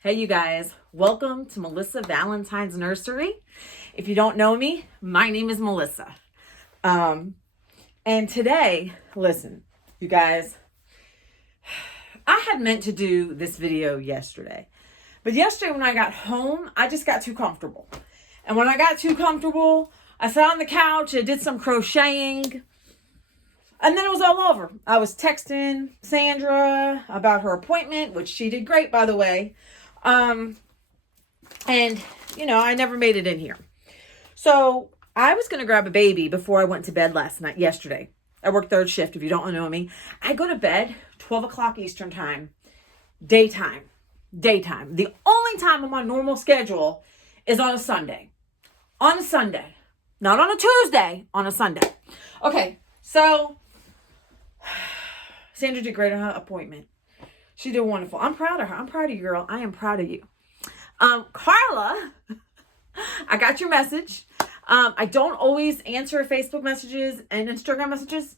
Hey you guys, welcome to Melissa Valentine's Nursery. If you don't know me, my name is Melissa. And today, listen, you guys, I had meant to do this video yesterday. But yesterday when I got home, I just got too comfortable. And when I got too comfortable, I sat on the couch, I did some crocheting, and then it was all over. I was texting Sandra about her appointment, which she did great, by the way. And you know, I never made it in here. So I was going to grab a baby before I went to bed yesterday. I work third shift. If you don't know me, I go to bed 12 o'clock Eastern time, daytime. The only time on my normal schedule is on a Sunday, not on a Tuesday, on a Sunday. Okay. So Sandra did great on her appointment. She did wonderful. I'm proud of her. I'm proud of you, girl. I am proud of you. Carla, I got your message. I don't always answer Facebook messages and Instagram messages.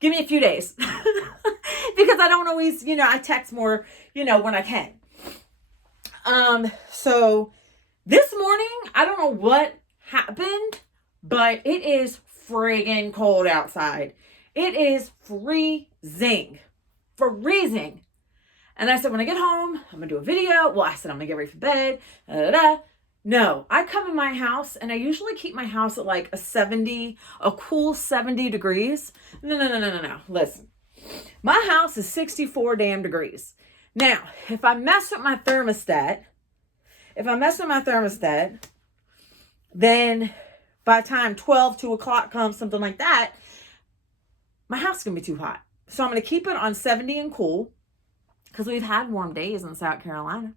Give me a few days. Because I don't always, I text more, when I can. So this morning, I don't know what happened, but it is friggin' cold outside. It is freezing. And I said, when I get home, I'm going to do a video. Well, I said, I'm going to get ready for bed. No, I come in my house and I usually keep my house at like a cool 70 degrees. No. Listen, my house is 64 damn degrees. Now, if I mess with my thermostat, then by the time 2 o'clock comes, something like that, my house is going to be too hot. So I'm going to keep it on 70 and cool. Because we've had warm days in South Carolina.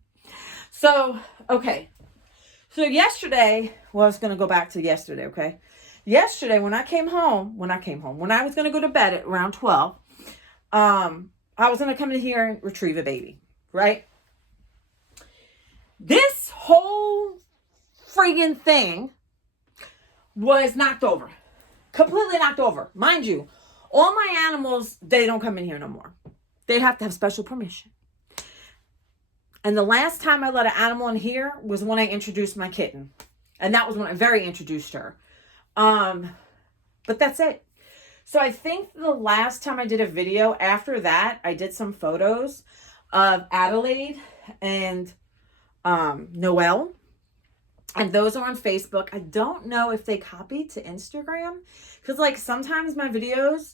So, okay. So yesterday, well, I was going to go back to yesterday, okay? Yesterday, when I was going to go to bed at around 12, I was going to come in here and retrieve a baby, right? This whole friggin' thing was knocked over. Completely knocked over. Mind you, all my animals, they don't come in here no more. They have to have special permission. And the last time I let an animal in here was when I introduced my kitten. And that was when I very introduced her. But that's it. So I think the last time I did a video after that, I did some photos of Adelaide and Noelle. And those are on Facebook. I don't know if they copied to Instagram. Because like sometimes my videos...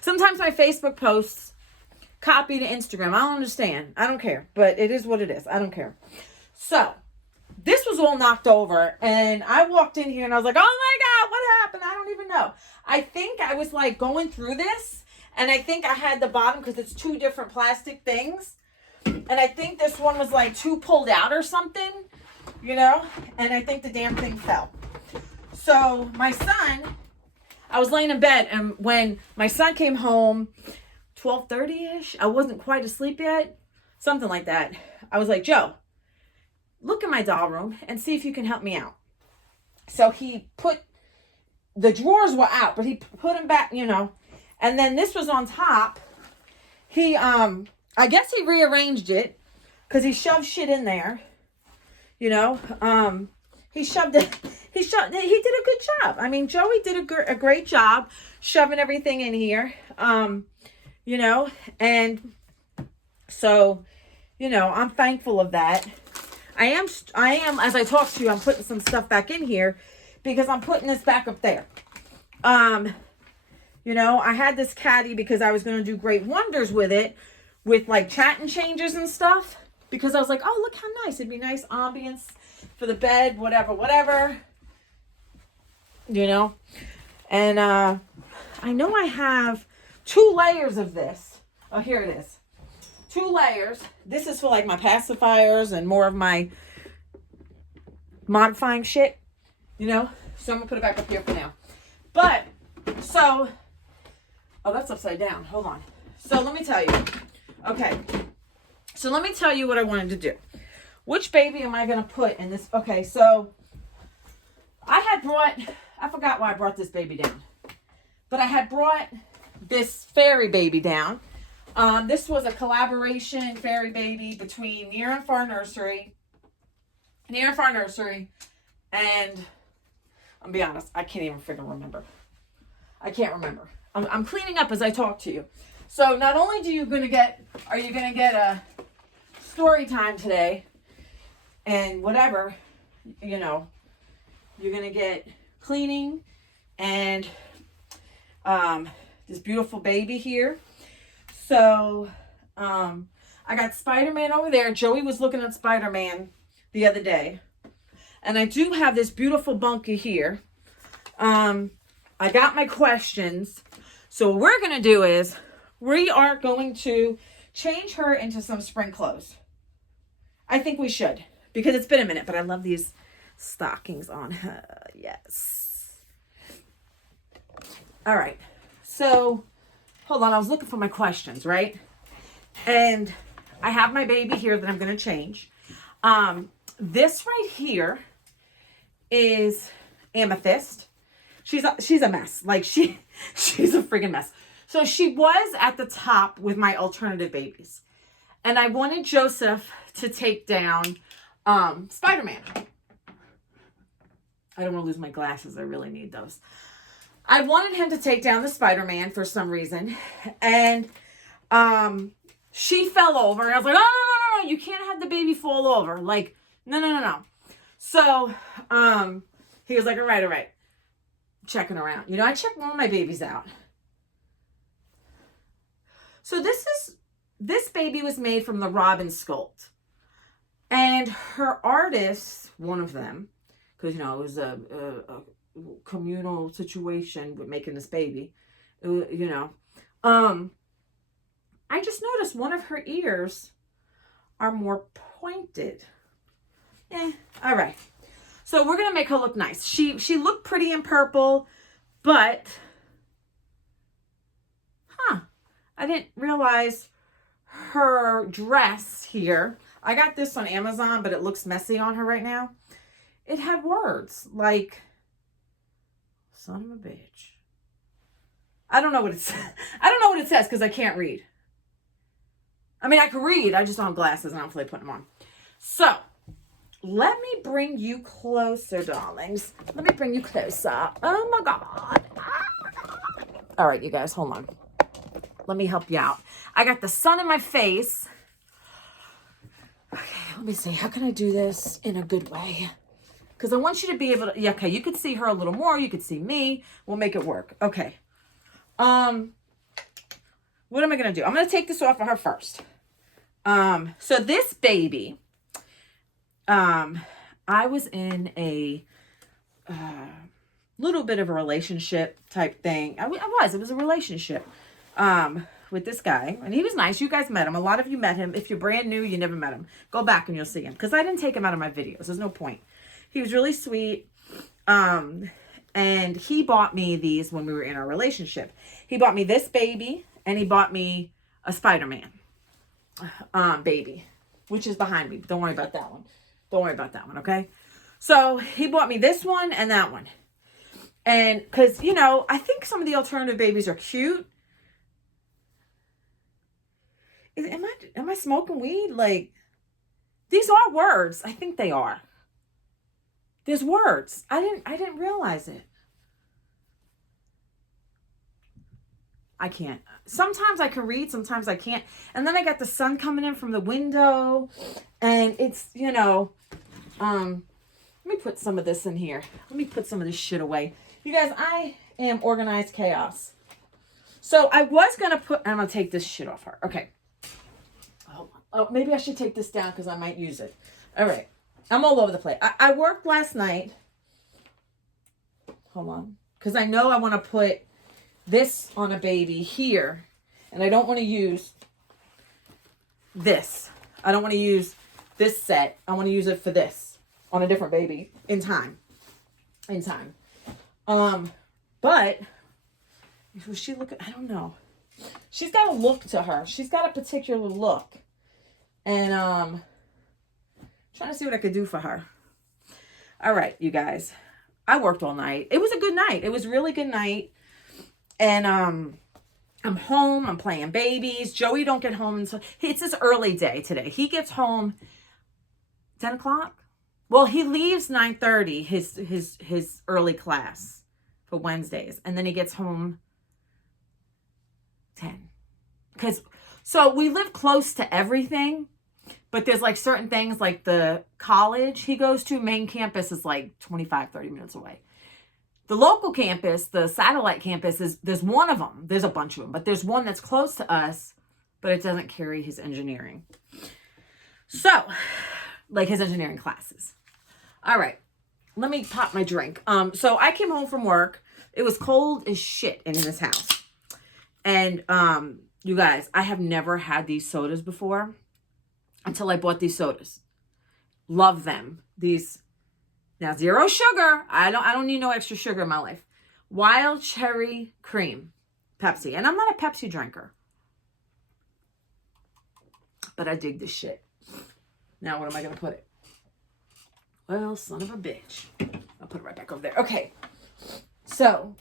Sometimes my Facebook posts copy to Instagram. I don't understand. I don't care. But it is what it is. I don't care. So, this was all knocked over. And I walked in here and I was like, oh my God, what happened? I don't even know. I think I was like going through this. And I think I had the bottom because it's two different plastic things. And I think this one was like too pulled out or something. And I think the damn thing fell. So, my son... I was laying in bed, and when my son came home, 12:30-ish, I wasn't quite asleep yet, something like that. I was like, Joe, look in my doll room and see if you can help me out. So he put, the drawers were out, but he put them back, and then this was on top. He, I guess he rearranged it, because he shoved shit in there, he shoved it. He did a good job. I mean, Joey did a great job shoving everything in here. And so, I'm thankful of that. I am, as I talk to you, I'm putting some stuff back in here because I'm putting this back up there. I had this caddy because I was going to do great wonders with it, with like chat and changes and stuff, because I was like, oh, look how nice. It'd be nice ambience for the bed, whatever. And I know I have 2 layers of this. Oh, here it is. 2 layers. This is for like my pacifiers and more of my modifying shit, So I'm going to put it back up here for now. But, oh, that's upside down. Hold on. So let me tell you. Okay. So let me tell you what I wanted to do. Which baby am I going to put in this? Okay, so I forgot why I brought this baby down. But I had brought this fairy baby down. This was a collaboration fairy baby between Near and Far Nursery, and I'll be honest, I can't even freaking remember. I can't remember. I'm cleaning up as I talk to you. So not only are you gonna get a story time today, and whatever, you know, you're gonna get cleaning and this beautiful baby here. So I got Spider-Man over there. Joey was looking at Spider-Man the other day. And I do have this beautiful bunkie here. I got my questions. So what we're going to do is we are going to change her into some spring clothes. I think we should, because it's been a minute, but I love these stockings on her. Yes. All right. So hold on. I was looking for my questions, right? And I have my baby here that I'm going to change. This right here is Amethyst. She's a mess. Like she's a freaking mess. So she was at the top with my alternative babies. And I wanted Joseph to take down Spider-Man. I don't want to lose my glasses. I really need those. I wanted him to take down the Spider-Man for some reason. And she fell over. And I was like, oh, no. You can't have the baby fall over. Like, no. So he was like, all right. Checking around. You know, I checked one of my babies out. So this baby was made from the Robin Sculpt. And her artist, one of them, because, you know, it was a communal situation with making this baby, you know. I just noticed one of her ears are more pointed. All right. So we're going to make her look nice. She looked pretty in purple, but, I didn't realize her dress here. I got this on Amazon, but it looks messy on her right now. It had words like, son of a bitch. I don't know what it says. I don't know what it says because I can't read. I mean, I can read. I just don't have glasses and I don't feel like putting them on. So, let me bring you closer, darlings. Let me bring you closer. Oh, my God. All right, you guys, hold on. Let me help you out. I got the sun in my face. Okay, let me see. How can I do this in a good way? Because I want you to be able to... Yeah, okay, you could see her a little more. You could see me. We'll make it work. Okay. What am I going to do? I'm going to take this off of her first. So this baby... I was in a little bit of a relationship type thing. It was a relationship with this guy, and he was nice. You guys met him. A lot of you met him. If you're brand new, you never met him. Go back and you'll see him, because I didn't take him out of my videos. There's no point. He was really sweet. And he bought me these when we were in our relationship. He bought me this baby, and he bought me a Spider-Man baby, which is behind me. But don't worry about that one. Don't worry about that one, okay? So he bought me this one and that one. And because, you know, I think some of the alternative babies are cute. Am I smoking weed? Like, these are words. I think they are. There's words. I didn't realize it. I can't. Sometimes I can read, sometimes I can't. And then I got the sun coming in from the window. And it's, you know, let me put some of this in here. Let me put some of this shit away. You guys, I am organized chaos. So I was going to put, I'm going to take this shit off her. Okay. Hold on. Oh, maybe I should take this down because I might use it. All right. I'm all over the place. I worked last night. Hold on. Because I know I want to put this on a baby here. And I don't want to use this. I don't want to use this set. I want to use it for this on a different baby in time. But was she looking? I don't know. She's got a look to her. She's got a particular look. And trying to see what I could do for her. All right, you guys. I worked all night. It was a good night. It was a really good night. And I'm home. I'm playing babies. Joey don't get home until, it's his early day today. He gets home 10 o'clock. Well, he leaves 9:30, his early class for Wednesdays. And then he gets home 10. So we live close to everything, but there's like certain things like the college he goes to, main campus is like 25, 30 minutes away. The local campus, the satellite campus, there's one of them. There's a bunch of them, but there's one that's close to us, but it doesn't carry his engineering. So, like his engineering classes. All right, let me pop my drink. So I came home from work. It was cold as shit in this house. And you guys, I have never had these sodas before until I bought these sodas. Love them. These, now 0 sugar. I don't need no extra sugar in my life. Wild cherry cream Pepsi. And I'm not a Pepsi drinker, but I dig this shit. Now, what am I going to put it? Well, son of a bitch. I'll put it right back over there. Okay. So,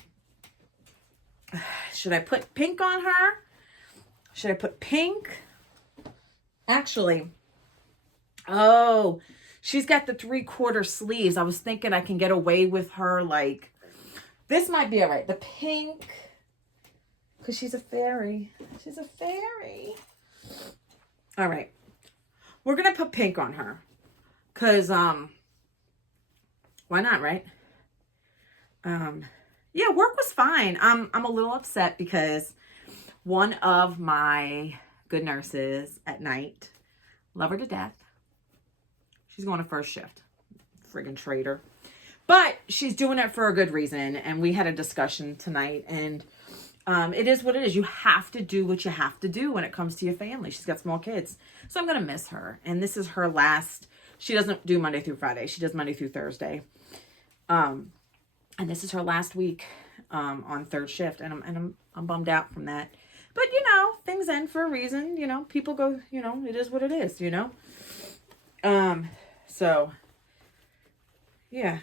should I put pink on her? Should I put pink? Actually, oh, she's got the 3/4 sleeves. I was thinking I can get away with her like, this might be all right. The pink, because she's a fairy. She's a fairy. All right. We're going to put pink on her. Because, why not, right? Yeah, work was fine. I'm a little upset because one of my good nurses at night, love her to death. She's going to first shift. Friggin' traitor. But she's doing it for a good reason. And we had a discussion tonight. And it is what it is. You have to do what you have to do when it comes to your family. She's got small kids. So I'm going to miss her. And this is her last. She doesn't do Monday through Friday. She does Monday through Thursday. And this is her last week on third shift. And I'm bummed out from that. But, you know, things end for a reason. You know, people go, you know, it is what it is, you know. So, yeah.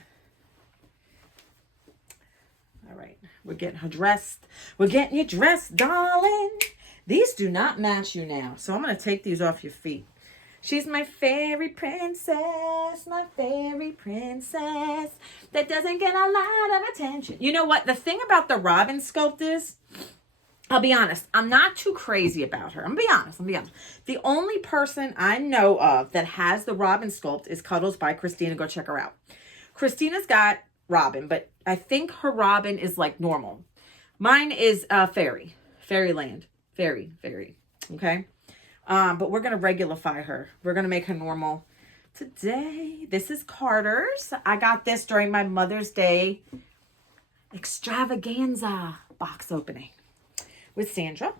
All right. We're getting her dressed. We're getting you dressed, darling. These do not match you now. So I'm going to take these off your feet. She's my fairy princess, my fairy princess that doesn't get a lot of attention. You know what? The thing about the Robin sculpt is, I'll be honest, I'm not too crazy about her. I'm gonna be honest. The only person I know of that has the Robin sculpt is Cuddles by Christina. Go check her out. Christina's got Robin, but I think her Robin is like normal. Mine is fairyland, fairy. Okay. But we're going to regulify her. We're going to make her normal today. This is Carter's. I got this during my Mother's Day extravaganza box opening with Sandra.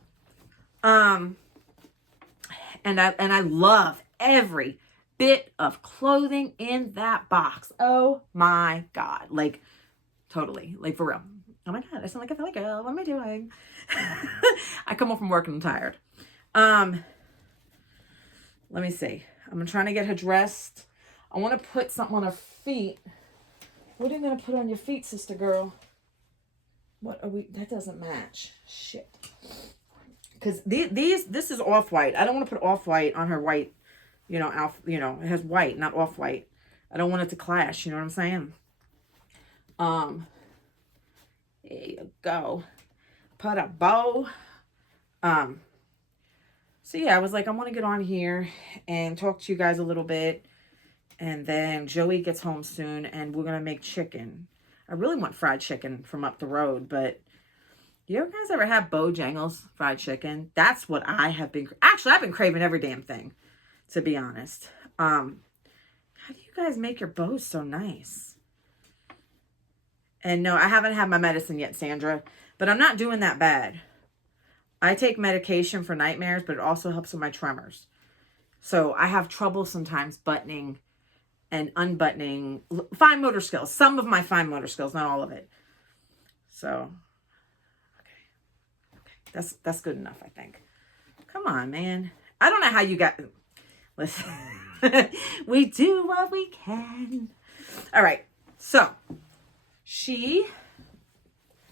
And I love every bit of clothing in that box. Oh my God. Like, totally. Like, for real. Oh my God. I sound like a Philly girl. What am I doing? I come home from work and I'm tired. Let me see. I'm trying to get her dressed. I want to put something on her feet. What are you going to put on your feet, sister girl? What are we? That doesn't match. Shit. Because this is off-white. I don't want to put off-white on her white, you know, it has white, not off-white. I don't want it to clash. You know what I'm saying? There you go. Put a bow. So yeah, I was like, I want to get on here and talk to you guys a little bit. And then Joey gets home soon and we're going to make chicken. I really want fried chicken from up the road, but you guys ever have Bojangles fried chicken? That's what I have been, actually, I've been craving every damn thing, to be honest. How do you guys make your bows so nice? And no, I haven't had my medicine yet, Sandra, but I'm not doing that bad. I take medication for nightmares, but it also helps with my tremors. So I have trouble sometimes buttoning and unbuttoning fine motor skills. Some of my fine motor skills, not all of it. So, okay. That's good enough, I think. Come on, man. I don't know how you got... Listen. We do what we can. All right. So, she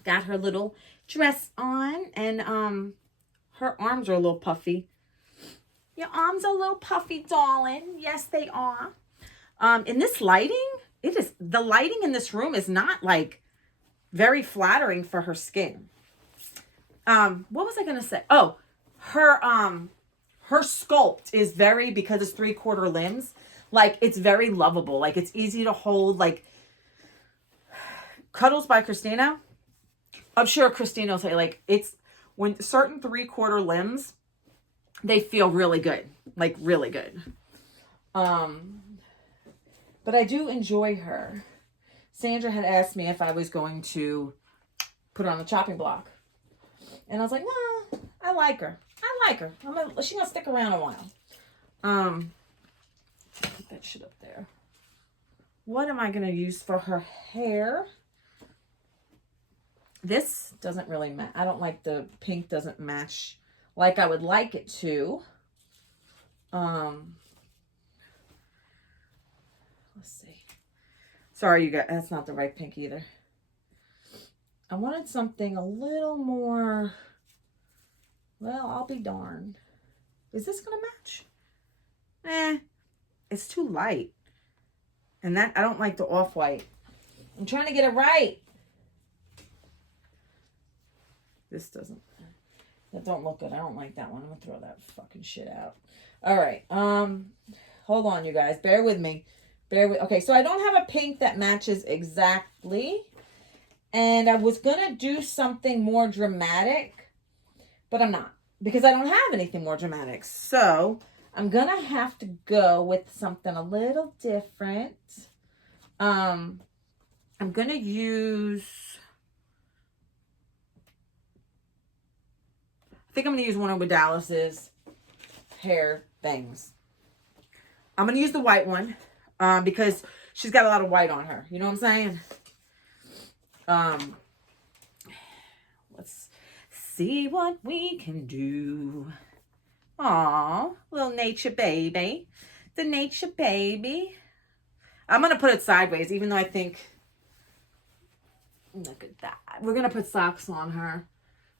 got her little dress on, and her arms are a little puffy. Your arms are a little puffy, darling. Yes, they are. In this lighting, the lighting in this room is not like very flattering for her skin. What was I gonna say? Oh, her sculpt is very, because it's 3/4 limbs, like it's very lovable. Like it's easy to hold. Like Cuddles by Christina. I'm sure Christina will say, like, it's when certain 3/4 limbs, they feel really good. Like really good. But I do enjoy her. Sandra had asked me if I was going to put her on the chopping block. And I was like, nah, I like her. She's gonna stick around a while. Put that shit up there. What am I gonna use for her hair? This doesn't really match. I don't like the pink doesn't match like I would like it to. Let's see. Sorry, you guys. That's not the right pink either. I wanted something a little more. Well, I'll be darned. Is this gonna match? It's too light. And that I don't like the off-white. I'm trying to get it right. This doesn't. That don't look good. I don't like that one. I'm gonna throw that fucking shit out. All right. Hold on, you guys. Bear with me. Okay, so I don't have a pink that matches exactly. And I was going to do something more dramatic, but I'm not. Because I don't have anything more dramatic. So I'm going to have to go with something a little different. I'm going to use... I think I'm going to use one of Dallas's hair things. I'm going to use the white one. Because she's got a lot of white on her. You know what I'm saying? Let's see what we can do. Aw, little nature baby. The nature baby. I'm going to put it sideways, even though I think... Look at that. We're going to put socks on her.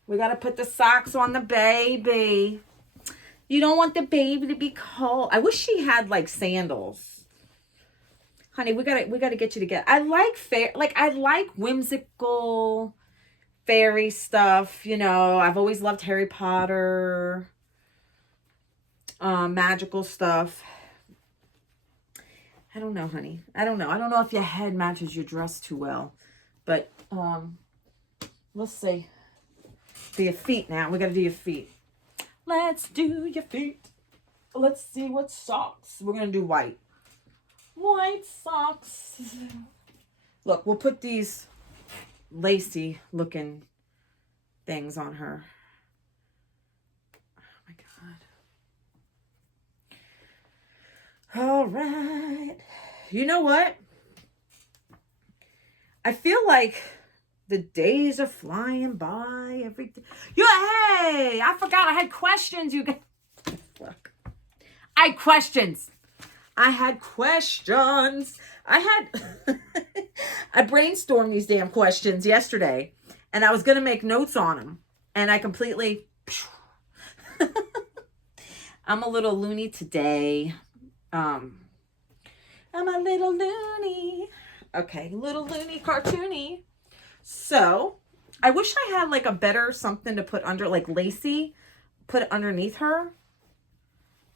We got to put the socks on the baby. You don't want the baby to be cold. I wish she had, like, sandals. Honey, we gotta get you together. I like whimsical fairy stuff. You know, I've always loved Harry Potter, magical stuff. I don't know, honey. I don't know if your head matches your dress too well, but let's see. Do your feet now. We gotta do your feet. Let's do your feet. Let's see what socks. We're gonna do white. White socks. Look, we'll put these lacy looking things on her. Oh my God. All right. You know what? I feel like the days are flying by every day. Hey, I forgot I had questions. You guys. Look. I had questions. I brainstormed these damn questions yesterday, and I was going to make notes on them, and I completely, I'm a little loony today. I'm a little loony. Okay, little loony cartoony. So, I wish I had like a better something to put under, like lacy, put it underneath her,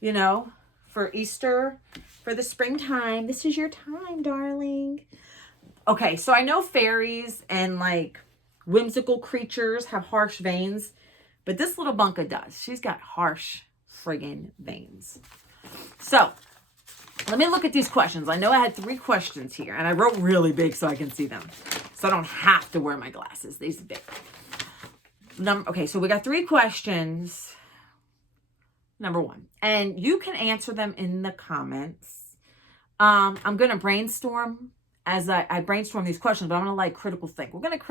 you know, for Easter, for the springtime. This is your time, darling. Okay, so I know fairies and like whimsical creatures have harsh veins, but this little bunka does. She's got harsh friggin' veins. So, let me look at these questions. I know I had 3 questions here, and I wrote really big so I can see them. So I don't have to wear my glasses. These are big. Okay, so we got 3 questions. Number 1. And you can answer them in the comments. I'm going to brainstorm as I brainstorm these questions, but I'm going to like critical think. We're going to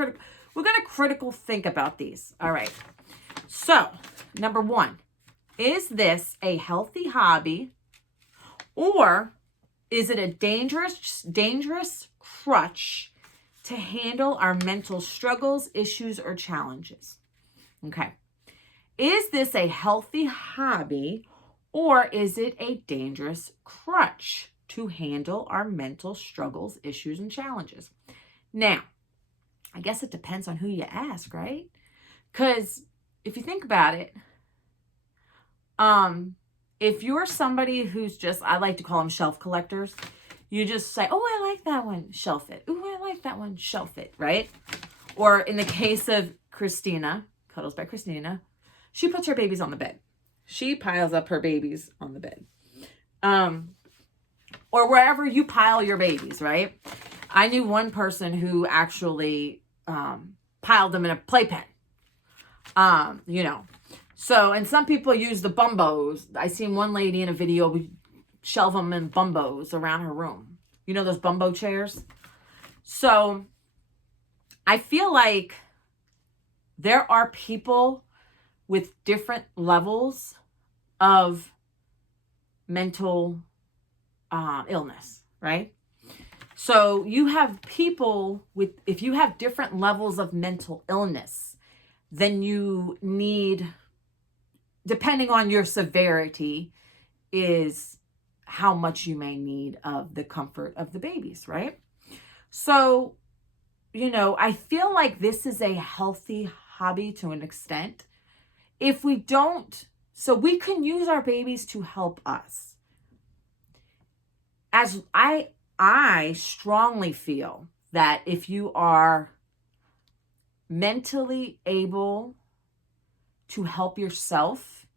critical think about these. All right. So, number 1. Is this a healthy hobby, or is it a dangerous crutch to handle our mental struggles, issues, or challenges. Okay. Is this a healthy hobby or is it a dangerous crutch to handle our mental struggles, issues, and challenges? Now, I guess it depends on who you ask, right? Because if you think about it, if you're somebody who's just, I like to call them shelf collectors, you just say, oh, I like that one, shelf it. Oh, I like that one, shelf it, right? Or in the case of Christina, Cuddles by Christina, she puts her babies on the bed. She piles up her babies on the bed. Or wherever you pile your babies, right? I knew one person who actually piled them in a playpen. So, and some people use the bumbos. I seen one lady in a video shelve them in bumbos around her room. You know those bumbo chairs? So, I feel like there are people with different levels of mental illness, right? So you have people with, if you have different levels of mental illness, then you need, depending on your severity, is how much you may need of the comfort of the babies, right? So, I feel like this is a healthy hobby to an extent. If we don't, so we can use our babies to help us. As I strongly feel that if you are mentally able to help yourself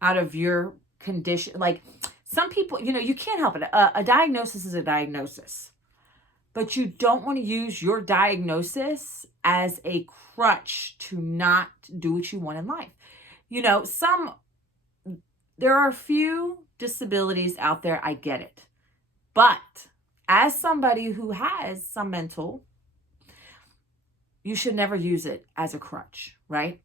out of your condition, like some people, you can't help it. A diagnosis is a diagnosis, but you don't want to use your diagnosis as a crutch to not do what you want in life. There are a few disabilities out there, I get it. But as somebody who has some mental, you should never use it as a crutch, right?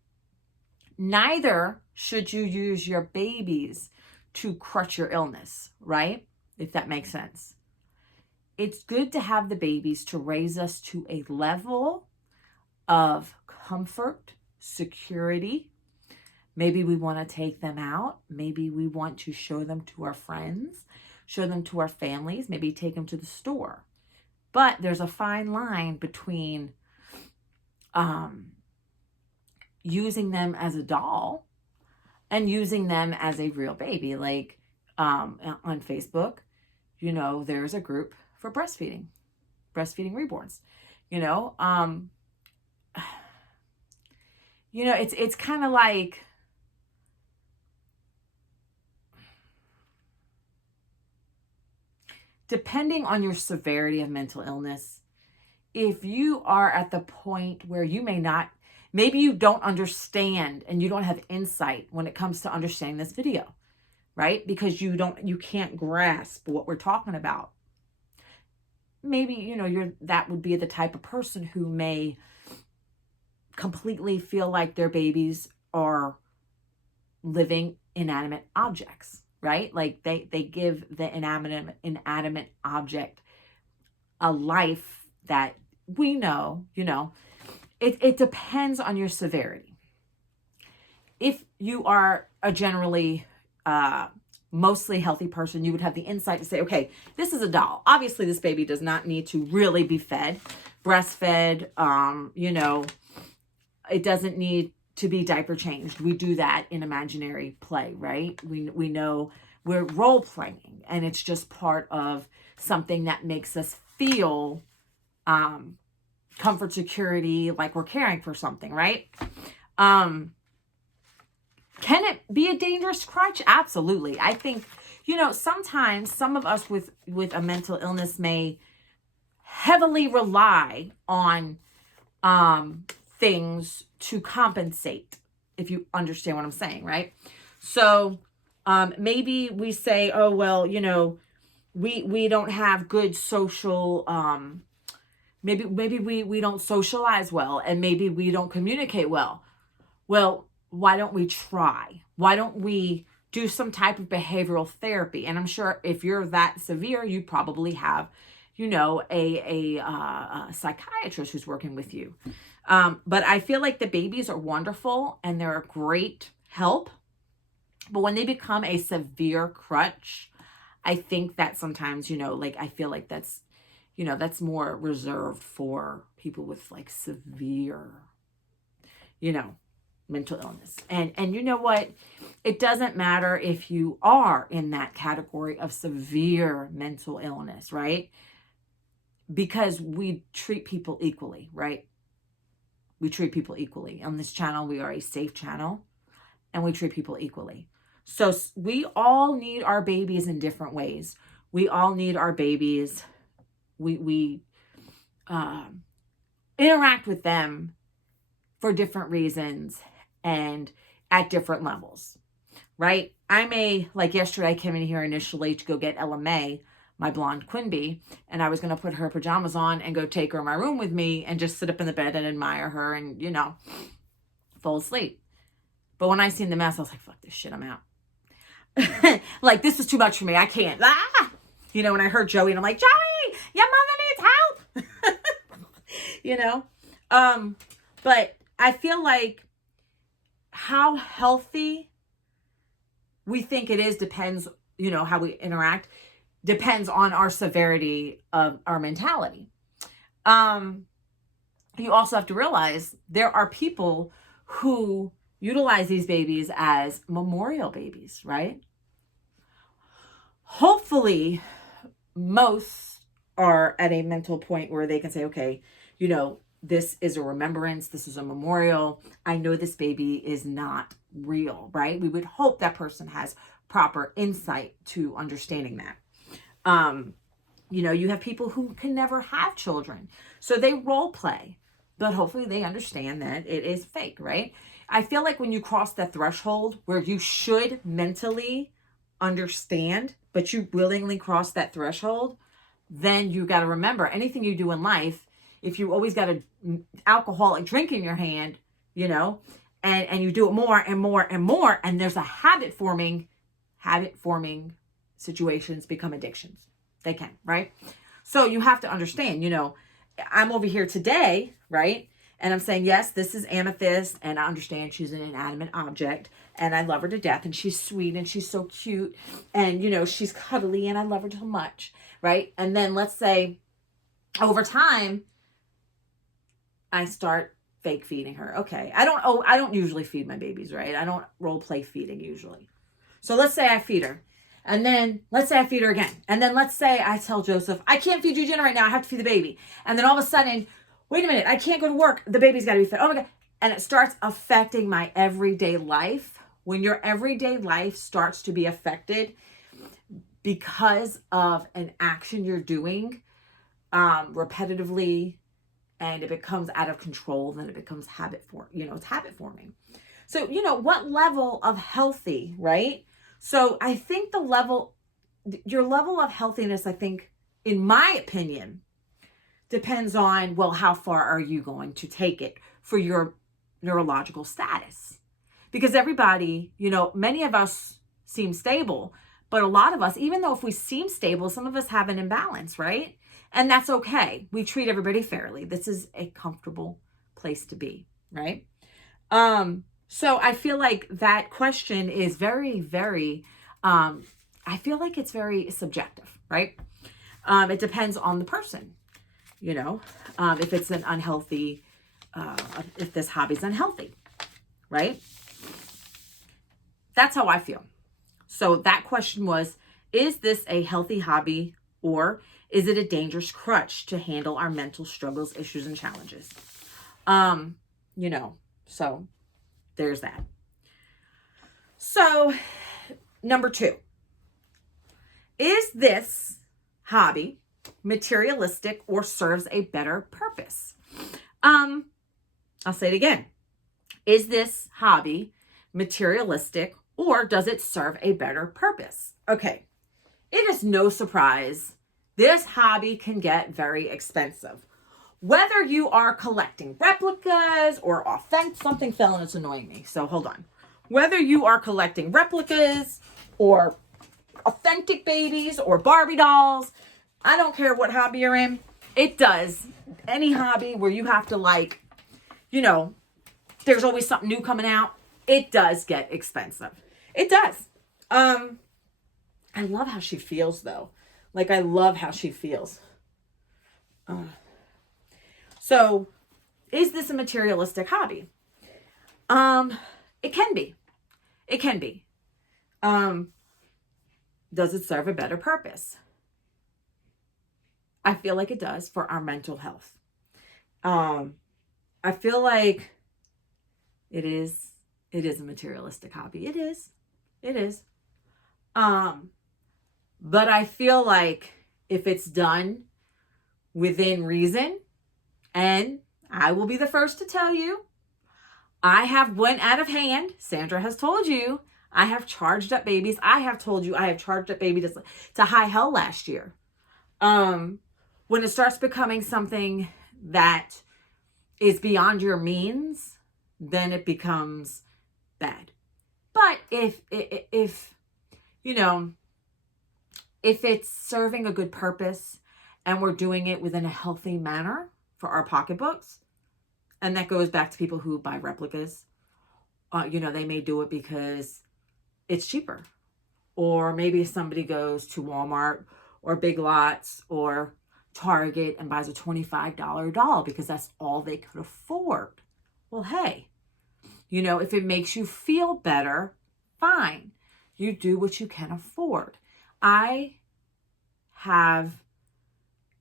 Neither should you use your babies to crutch your illness, right? If that makes sense. It's good to have the babies to raise us to a level of comfort, security. Maybe we want to take them out. Maybe we want to show them to our friends, show them to our families, maybe take them to the store. But there's a fine line between using them as a doll and using them as a real baby. Like on Facebook, there's a group for breastfeeding reborns. It's kind of like, depending on your severity of mental illness, if you are at the point where maybe you don't understand and you don't have insight when it comes to understanding this video, right? Because you can't grasp what we're talking about. Maybe, that would be the type of person who may completely feel like their babies are living inanimate objects, right? Like they give the inanimate object a life that we know, it depends on your severity. If you are a generally mostly healthy person, you would have the insight to say, okay, this is a doll. Obviously, this baby does not need to really be fed, breastfed, it doesn't need to be diaper changed. We do that in imaginary play, right? We know we're role playing, and it's just part of something that makes us feel comfort, security, like we're caring for something, right? Can it be a dangerous crutch? Absolutely. I think, sometimes some of us with a mental illness may heavily rely on things to compensate, if you understand what I'm saying, right? So maybe we say, oh, well, we don't have good social, maybe we don't socialize well, and maybe we don't communicate well. Well, why don't we try? Why don't we do some type of behavioral therapy? And I'm sure if you're that severe, you probably have, you know, a psychiatrist who's working with you. But I feel like the babies are wonderful and they're a great help. But when they become a severe crutch, I think that sometimes, you know, like I feel like that's, you know, that's more reserved for people with like severe, you know, mental illness. And you know what? It doesn't matter if you are in that category of severe mental illness, right? Because we treat people equally, right? We treat people equally. On this channel, we are a safe channel and we treat people equally. So we all need our babies in different ways. We all need our babies. We interact with them for different reasons and at different levels, right? Like yesterday, I came in here initially to go get Ella May, my blonde Quinbee, and I was going to put her pajamas on and go take her in my room with me and just sit up in the bed and admire her and, you know, fall asleep. But when I seen the mess, I was like, fuck this shit, I'm out. Like, this is too much for me. I can't. Ah! You know, when I heard Joey, and I'm like, Joey, your mother needs help. You know? But I feel like how healthy we think it is depends, you know, how we interact depends on our severity of our mentality. You also have to realize there are people who utilize these babies as memorial babies, right? Hopefully, most are at a mental point where they can say, okay, you know, this is a remembrance. This is a memorial. I know this baby is not real, right? We would hope that person has proper insight to understanding that. You know, you have people who can never have children, so they role play, but hopefully they understand that it is fake, right? I feel like when you cross that threshold where you should mentally understand, but you willingly cross that threshold, then you got to remember anything you do in life, if you always got an alcoholic drink in your hand, you know, and you do it more and more and more, and there's a habit forming situations become addictions. They can, right? So you have to understand, you know, I'm over here today, right? And I'm saying, yes, this is Amethyst, and I understand she's an inanimate object, and I love her to death, and she's sweet, and she's so cute, and, you know, she's cuddly, and I love her so much, right? And then let's say over time, I start fake feeding her. Okay, I don't usually feed my babies, right? I don't role play feeding usually. So let's say I feed her, and then let's say I feed her again, and then let's say I tell Joseph, I can't feed you dinner right now, I have to feed the baby, and then all of a sudden, wait a minute, I can't go to work, the baby's got to be fed. Oh my God. And it starts affecting my everyday life. When your everyday life starts to be affected because of an action you're doing repetitively, and it becomes out of control, then it becomes it's habit forming. So, you know, what level of healthy, right? So I think your level of healthiness, I think, in my opinion, depends on, well, how far are you going to take it for your neurological status? Because everybody, you know, many of us seem stable, but a lot of us, even though if we seem stable, some of us have an imbalance, right? And that's okay. We treat everybody fairly. This is a comfortable place to be, right? So I feel like that question is very, very, I feel like it's very subjective, right? It depends on the person. You know, if it's an unhealthy, if this hobby's unhealthy, right? That's how I feel. So that question was, is this a healthy hobby, or is it a dangerous crutch to handle our mental struggles, issues, and challenges? You know, so there's that. So number 2, is this hobby materialistic or serves a better purpose? I'll say it again. Is this hobby materialistic or does it serve a better purpose? Okay. It is no surprise this hobby can get very expensive. Whether you are collecting replicas or authentic, something fell and it's annoying me, so hold on. Whether you are collecting replicas or authentic babies or Barbie dolls, I don't care what hobby you're in. It does. Any hobby where you have to like, you know, there's always something new coming out. It does get expensive. It does. I love how she feels though. Like I love how she feels. So is this a materialistic hobby? It can be. It can be. Does it serve a better purpose? I feel like it does for our mental health. I feel like it is a materialistic hobby. It is. But I feel like if it's done within reason, and I will be the first to tell you, I have went out of hand. Sandra has told you, I have charged up babies. I have told you I have charged up babies to high hell last year. When it starts becoming something that is beyond your means, then it becomes bad. But if you know, if it's serving a good purpose and we're doing it within a healthy manner for our pocketbooks, and that goes back to people who buy replicas, you know, they may do it because it's cheaper. Or maybe somebody goes to Walmart or Big Lots or Target and buys a $25 doll because that's all they could afford. Well, hey, you know, if it makes you feel better, fine. You do what you can afford. I have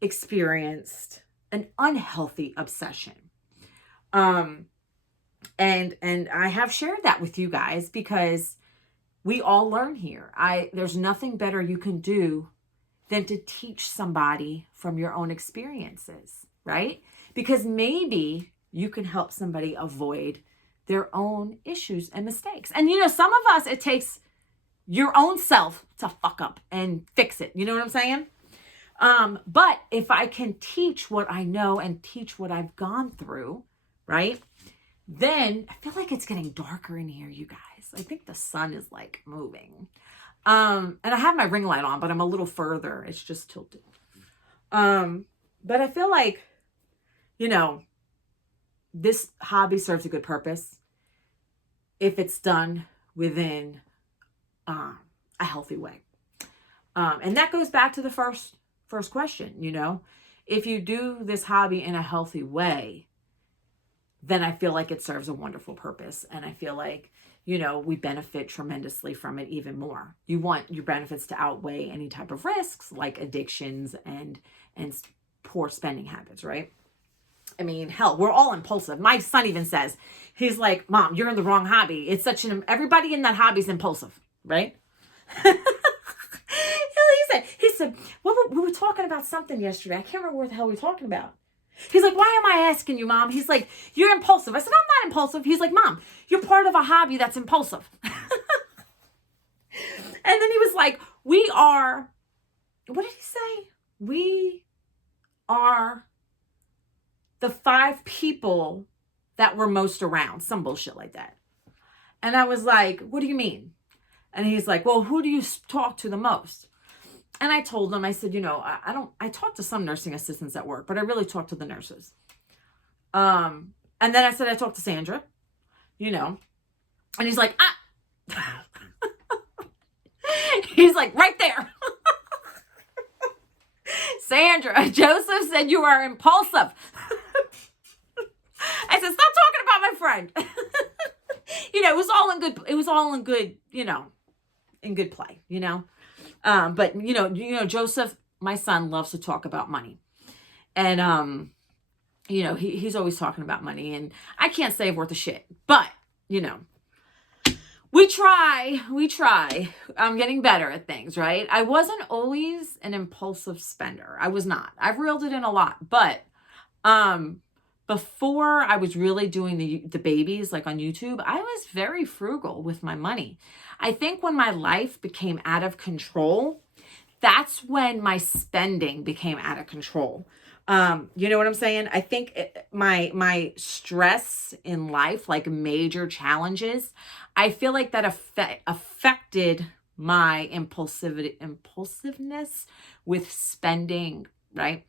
experienced an unhealthy obsession. And I have shared that with you guys because we all learn here. There's nothing better you can do than to teach somebody from your own experiences, right? Because maybe you can help somebody avoid their own issues and mistakes. And you know, some of us, it takes your own self to fuck up and fix it. You know what I'm saying? But if I can teach what I know and teach what I've gone through, right? Then I feel like it's getting darker in here, you guys. I think the sun is like moving. And I have my ring light on, but I'm a little further. It's just tilted. But I feel like, you know, this hobby serves a good purpose if it's done within a healthy way. And that goes back to the first question, you know, if you do this hobby in a healthy way, then I feel like it serves a wonderful purpose. And I feel like, you know, we benefit tremendously from it even more. You want your benefits to outweigh any type of risks like addictions and poor spending habits, right? I mean, hell, we're all impulsive. My son even says, he's like, Mom, you're in the wrong hobby. It's everybody in that hobby is impulsive, right? He said, well, we were talking about something yesterday. I can't remember what the hell we were talking about. He's like, why am I asking you, Mom? He's like, you're impulsive. I said, I'm not impulsive. He's like, Mom, you're part of a hobby that's impulsive. And then he was like, we are, what did he say? We are the 5 people that we're most around. Some bullshit like that. And I was like, what do you mean? And he's like, well, who do you talk to the most? And I told him, I said, you know, I talk to some nursing assistants at work, but I really talk to the nurses. And then I said, I talked to Sandra, you know, and he's like, he's like, right there. Sandra, Joseph said you are impulsive. I said, stop talking about my friend. You know, it was all in good, you know, in good play, you know. But you know, Joseph, my son, loves to talk about money. And you know, he's always talking about money, and I can't say worth a shit, but you know, we try. I'm getting better at things, right? I wasn't always an impulsive spender. I was not. I've reeled it in a lot, but before I was really doing the babies like on YouTube, I was very frugal with my money. I think when my life became out of control, that's when my spending became out of control. You know what I'm saying? I think my stress in life, like major challenges, I feel like that affected my impulsiveness with spending, right?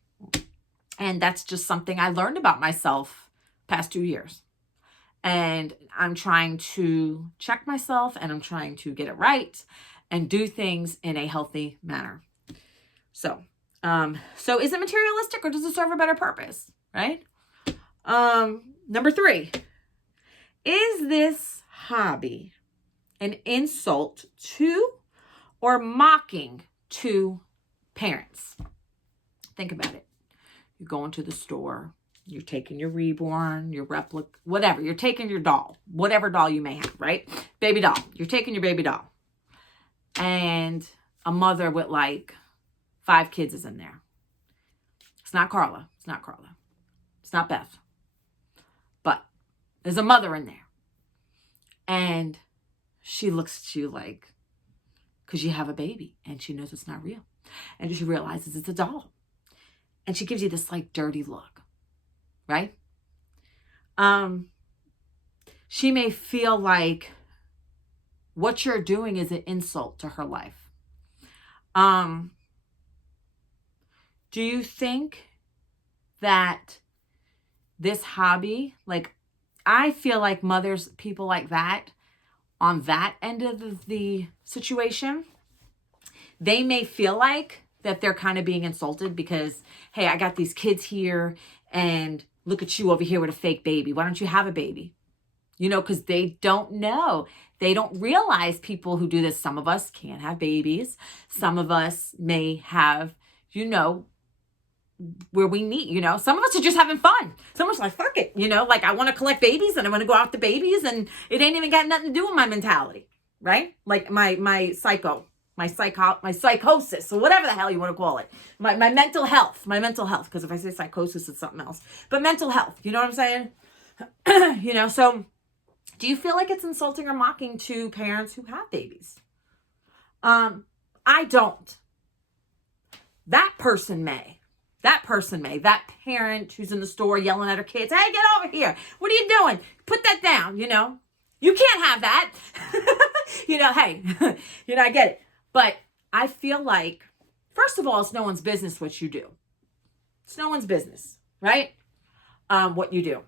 And that's just something I learned about myself past 2 years. And I'm trying to check myself, and I'm trying to get it right and do things in a healthy manner. So is it materialistic, or does it serve a better purpose, right? Number 3, is this hobby an insult to or mocking to parents? Think about it. You're going to the store, you're taking your Reborn, your replica, whatever. You're taking your doll, whatever doll you may have, right? Baby doll. You're taking your baby doll. And a mother with like 5 kids is in there. It's not Carla. It's not Carla. It's not Beth. But there's a mother in there. And she looks at you like, because you have a baby and she knows it's not real. And she realizes it's a doll. And she gives you this like dirty look, right? She may feel like what you're doing is an insult to her life. Do you think that this hobby, like, I feel like mothers, people like that, on that end of the situation, they may feel like that they're kind of being insulted because, hey, I got these kids here and look at you over here with a fake baby. Why don't you have a baby? You know, because they don't know. They don't realize people who do this. Some of us can't have babies. Some of us may have, you know, where we need, you know, some of us are just having fun. Some of us are like, fuck it. You know, like I want to collect babies and I want to go after babies and it ain't even got nothing to do with my mentality, right? Like my psychosis, or whatever the hell you want to call it. My mental health, because if I say psychosis, it's something else. But mental health, you know what I'm saying? You know, so do you feel like it's insulting or mocking to parents who have babies? I don't. That person may. That parent who's in the store yelling at her kids, hey, get over here. What are you doing? Put that down, you know. You can't have that. You know, hey, you know, I get it. But I feel like, first of all, it's no one's business what you do. It's no one's business, right? What you do.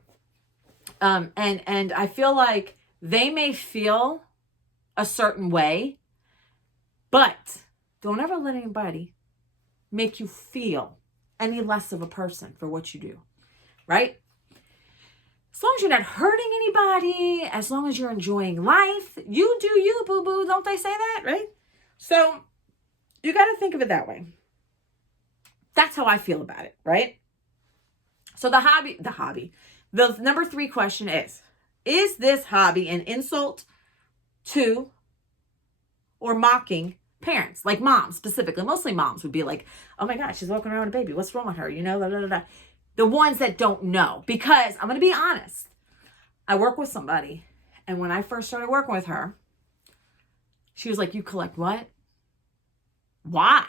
And I feel like they may feel a certain way, but don't ever let anybody make you feel any less of a person for what you do, right? As long as you're not hurting anybody, as long as you're enjoying life, you do you, boo-boo. Don't they say that, right? So you got to think of it that way. That's how I feel about it, right? So the number 3 question is this hobby an insult to or mocking parents? Like moms specifically. Mostly moms would be like, oh my God, she's walking around with a baby. What's wrong with her? You know, blah, blah, blah, blah. The ones that don't know. Because I'm going to be honest. I work with somebody. And when I first started working with her, she was like, you collect what? Why?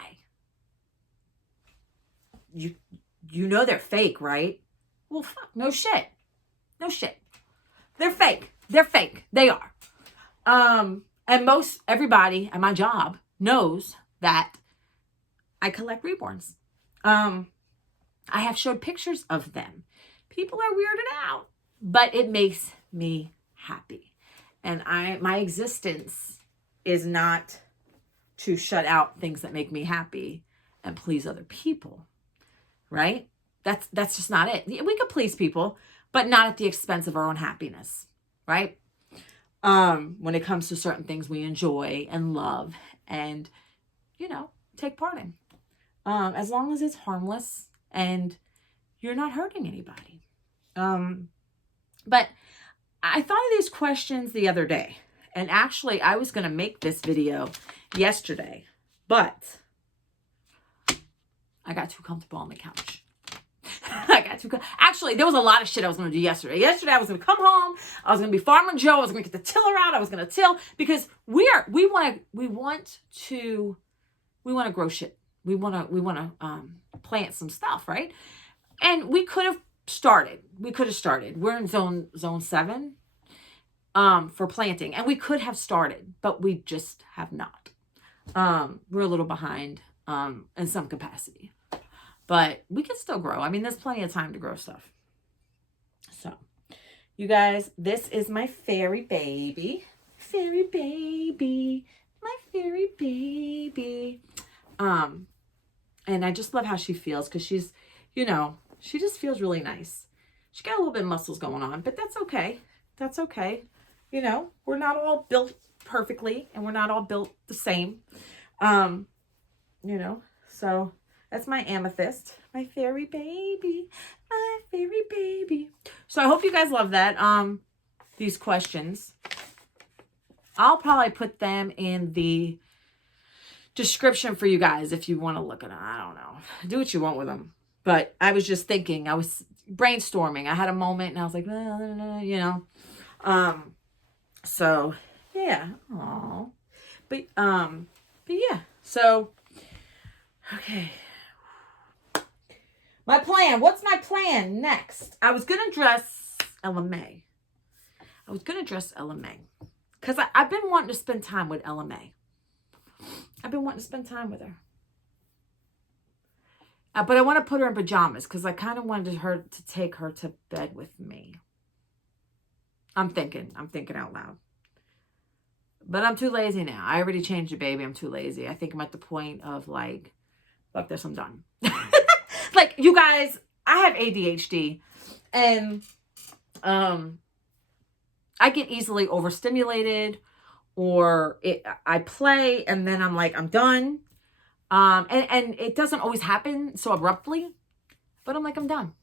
You know they're fake, right? Well, fuck, no shit. They're fake. They are. And everybody at my job knows that I collect Reborns. I have showed pictures of them. People are weirded out, but it makes me happy. And my existence is not to shut out things that make me happy and please other people, right? That's just not it. We could please people, but not at the expense of our own happiness, right? When it comes to certain things we enjoy and love and, you know, take part in. As long as it's harmless and you're not hurting anybody. But I thought of these questions the other day. And actually, I was going to make this video yesterday. But I got too comfortable on the couch. Actually, there was a lot of shit I was going to do yesterday. Yesterday, I was going to come home. I was going to be Farmer Joe. I was going to get the tiller out. I was going to till because we want to grow shit. We want to plant some stuff, right? And we could have started. We're in zone 7 for planting, and we could have started, but we just have not. We're a little behind in some capacity. But we can still grow. I mean, there's plenty of time to grow stuff. So, you guys, this is my fairy baby. Fairy baby. My fairy baby. And I just love how she feels because she's, you know, she just feels really nice. She got a little bit of muscles going on, but that's okay. That's okay. You know, we're not all built perfectly and we're not all built the same. You know, so that's my amethyst, my fairy baby, my fairy baby. So I hope you guys love that. These questions. I'll probably put them in the description for you guys if you want to look at them. I don't know. Do what you want with them. But I was just thinking, I was brainstorming. I had a moment and I was like, you know. So yeah. Aww. But yeah. So okay. My plan. What's my plan next? I was gonna dress Ella May. Because I've been wanting to spend time with Ella May. I've been wanting to spend time with her. But I want to put her in pajamas because I kind of wanted her to take her to bed with me. I'm thinking out loud. But I'm too lazy now. I already changed the baby. I'm too lazy. I think I'm at the point of like, fuck this, I'm done. Like, you guys, I have ADHD. And I get easily overstimulated. Or I play and then I'm like, I'm done. And it doesn't always happen so abruptly. But I'm like, I'm done.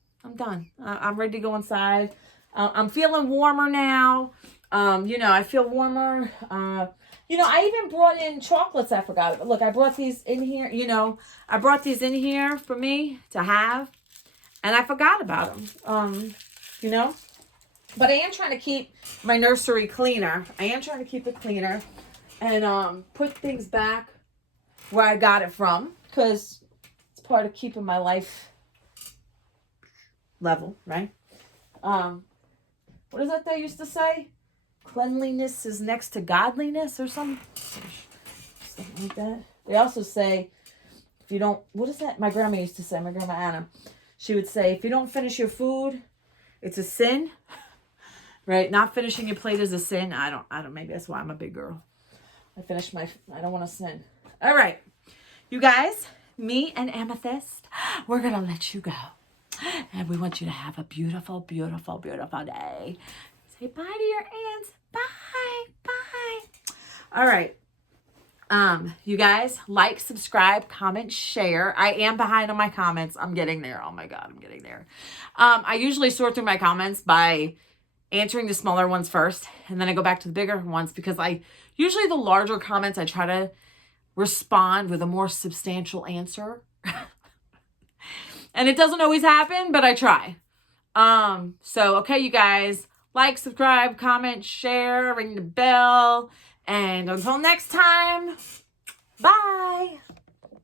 I'm ready to go inside. I'm feeling warmer now. You know, I feel warmer. You know, I even brought in chocolates. I forgot. But look, I brought these in here. You know, I brought these in here for me to have. And I forgot about them. You know. But I am trying to keep my nursery cleaner. I am trying to keep it cleaner. And put things back where I got it from. Because it's part of keeping my life level, right? What is that they used to say? Cleanliness is next to godliness or something like that. They also say, if you don't, what is that? My grandma used to say, my grandma Anna. She would say, if you don't finish your food, it's a sin. Right? Not finishing your plate is a sin. I don't, maybe that's why I'm a big girl. I don't want to sin. All right. You guys, me and Amethyst, we're going to let you go. And we want you to have a beautiful, beautiful, beautiful day. Say bye to your aunts. Bye. Bye. All right. You guys, like, subscribe, comment, share. I am behind on my comments. I'm getting there. Oh my God, I'm getting there. I usually sort through my comments by answering the smaller ones first, and then I go back to the bigger ones because usually the larger comments, I try to respond with a more substantial answer. And it doesn't always happen, but I try. So, okay, you guys, like, subscribe, comment, share, ring the bell. And until next time, bye.